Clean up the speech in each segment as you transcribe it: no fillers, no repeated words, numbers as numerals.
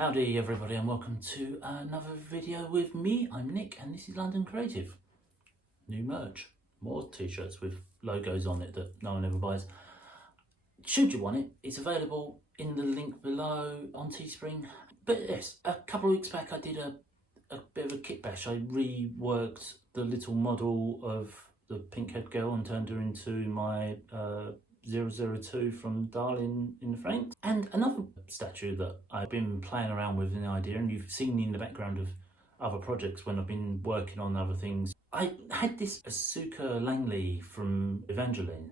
Howdy everybody and welcome to another video with me. I'm Nick and this is London Creative. New merch, more t-shirts with logos on it that no one ever buys. Should you want it, it's available in the link below on Teespring. But yes, a couple of weeks back I did a bit of a kit bash. I reworked the little model of the pink head girl and turned her into my 002 from Darling in the Franxx, and another statue that I've been playing around with an idea, and you've seen me in the background of other projects when I've been working on other things. I had this Asuka Langley from Evangelion,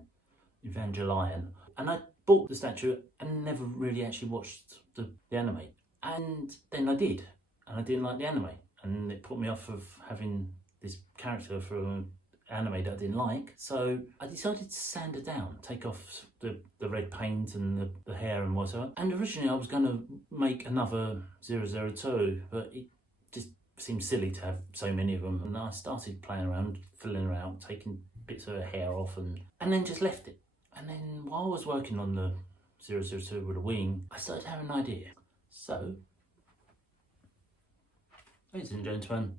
and I bought the statue and never really actually watched the anime, and then I did, and I didn't like the anime, and it put me off of having this character from anime that I didn't like, so I decided to sand her down, take off the red paint and the hair and whatever. And originally I was going to make another 002, but it just seemed silly to have so many of them, and I started playing around, filling her out, taking bits of her hair off, and then just left it. And then while I was working on the 002 with a wing, I started having an idea. So, ladies and gentlemen,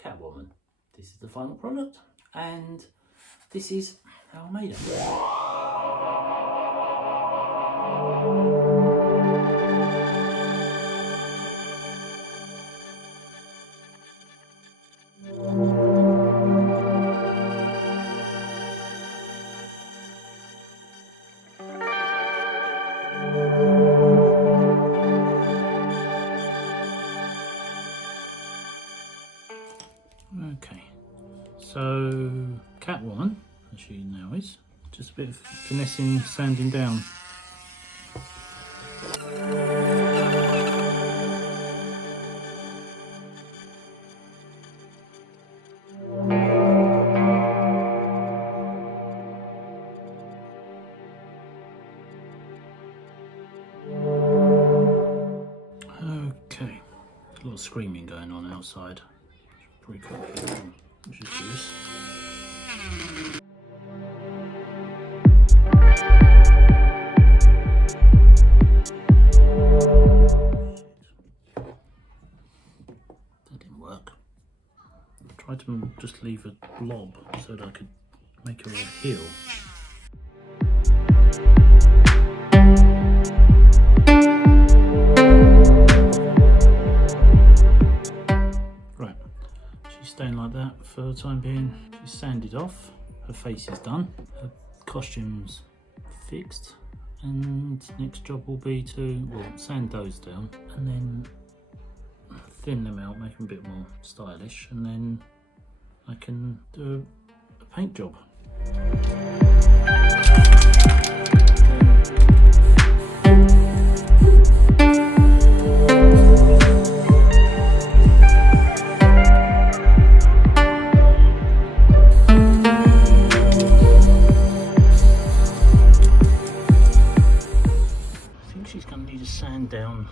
Catwoman. This is the final product, and this is how I made it. Okay. So, Catwoman, as she now is, just a bit of finessing, sanding down. Okay, a lot of screaming going on outside. Pretty cool. Let's just do this. That didn't work. I tried to just leave a blob so that I could make her a heel. Right, she's staying like that for the time being. She's sanded off, her face is done, her costume's fixed, and next job will be to, well, sand those down and then thin them out, make them a bit more stylish, and then I can do a paint job. She's going to need a sand down.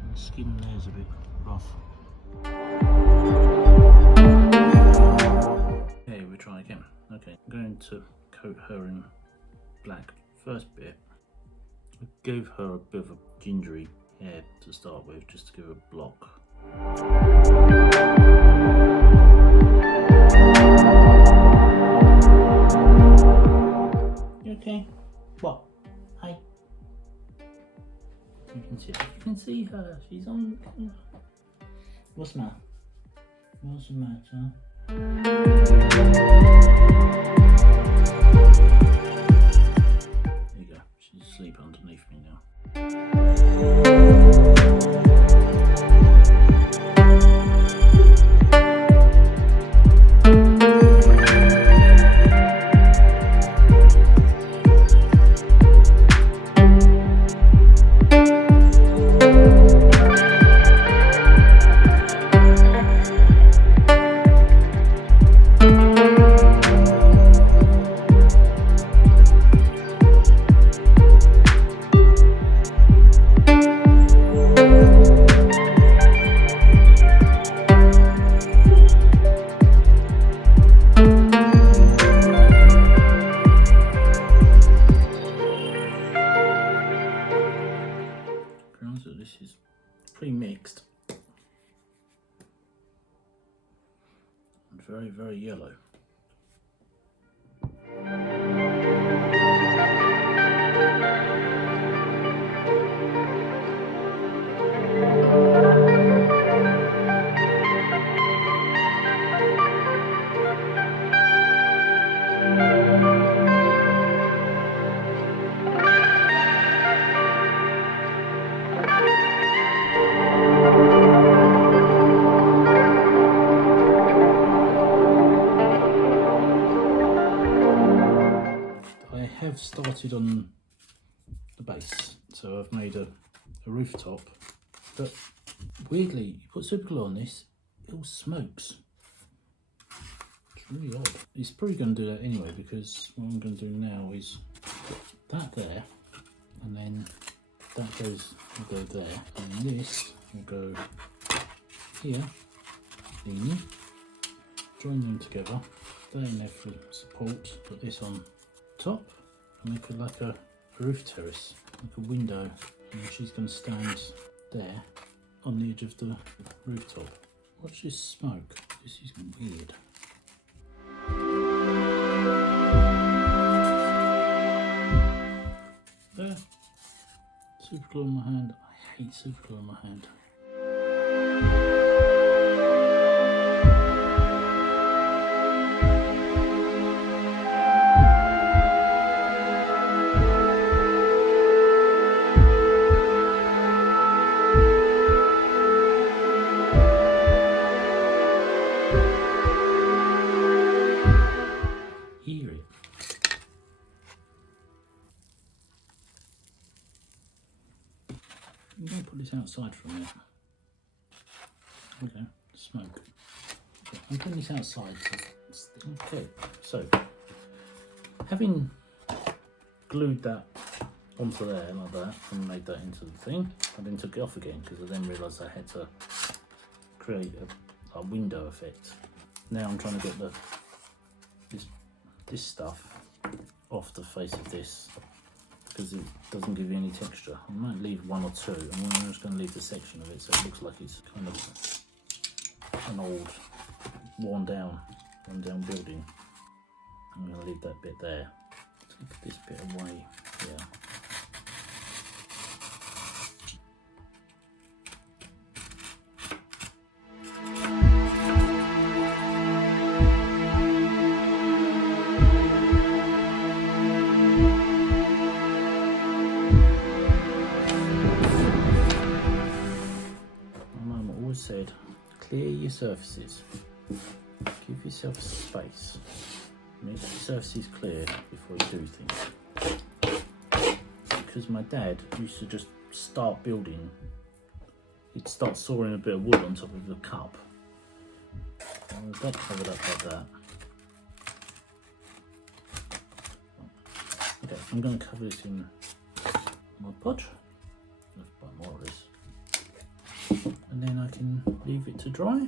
And the skin there's a bit rough. Okay, we'll try again. Okay, I'm going to coat her in black. First bit, I gave her a bit of a gingery hair to start with, just to give her a block. You okay? What? Hey. You can see her. She's on. What's the matter? What's the matter? There you go. She's asleep underneath me now. pre-mixed. Very, very yellow. Have started on the base, so I've made a rooftop, but weirdly you put super glue on this, it all smokes. It's really odd. It's probably going to do that anyway, because what I'm going to do now is put that there, and then that will go there, and this will go here, in, join them together, they have for support, put this on top, make it like a roof terrace, like a window, and she's going to stand there on the edge of the rooftop. Watch this smoke, this is weird. There, super glue on my hand. I hate super glue on my hand. I'm going to put this outside for a minute. Okay, smoke. Okay, I'm putting this outside. Okay, so having glued that onto there like that and made that into the thing, I then took it off again because I then realised I had to create a window effect. Now I'm trying to get this stuff off the face of this, because it doesn't give you any texture. I might leave one or two, and I'm just going to leave the section of it so it looks like it's kind of an old, worn down building. I'm going to leave that bit there. Take this bit away here. Said, clear your surfaces, give yourself space, make your surfaces clear before you do things. Because my dad used to just start building, he'd start sawing a bit of wood on top of the cup, and that covered up like that. Okay, I'm going to cover this in Mod Podge. Let's buy more of this. And then I can leave it to dry.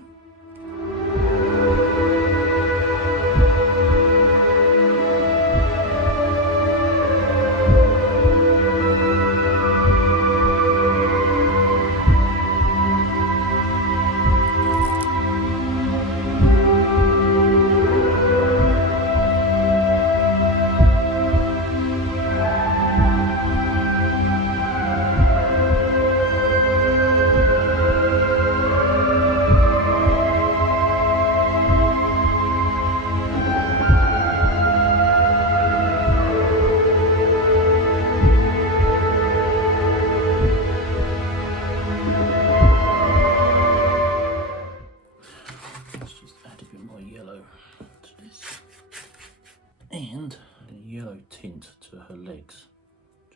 And a yellow tint to her legs,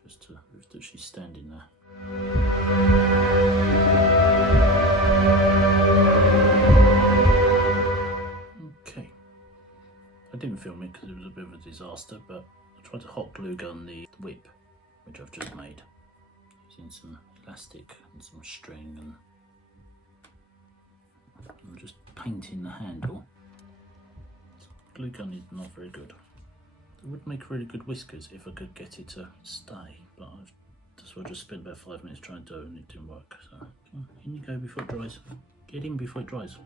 just to prove that she's standing there. Okay, I didn't film it because it was a bit of a disaster, but I tried to hot glue gun the whip, which I've just made, using some elastic and some string, and I'm just painting the handle. Glue gun is not very good. It would make really good whiskers if I could get it to stay, but I've That's what I just spent about 5 minutes trying to do and it didn't work. So in you go before it dries. Get in before it dries.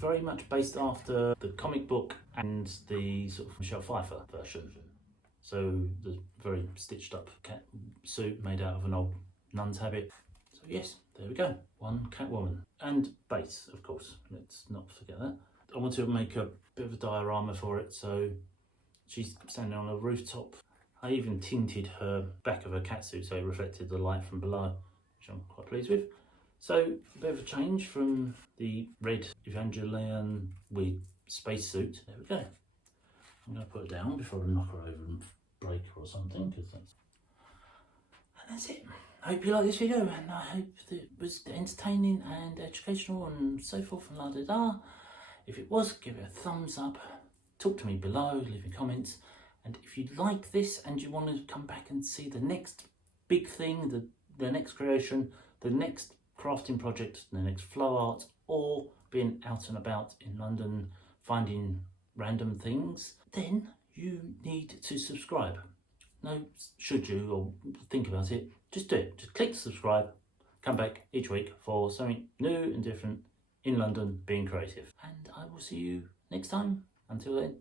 Very much based after the comic book and the sort of Michelle Pfeiffer version. So the very stitched up cat suit made out of an old nun's habit. So yes, there we go. One Catwoman. And base, of course. Let's not forget that. I want to make a bit of a diorama for it. So she's standing on a rooftop. I even tinted her back of her catsuit so it reflected the light from below, which I'm quite pleased with. So, a bit of a change from the red Evangelion with spacesuit. There we go. I'm going to put her down before I knock her over and break her or something. And that's it. I hope you like this video and I hope that it was entertaining and educational and so forth and la-da-da. If it was, give it a thumbs up. Talk to me below, leave me comments. And if you like this and you want to come back and see the next big thing, the next creation, the next crafting project, the next flow art, or being out and about in London finding random things, then you need to subscribe. No, should you or think about it, just do it. Just click subscribe, come back each week for something new and different in London being creative. And I will see you next time. Until then,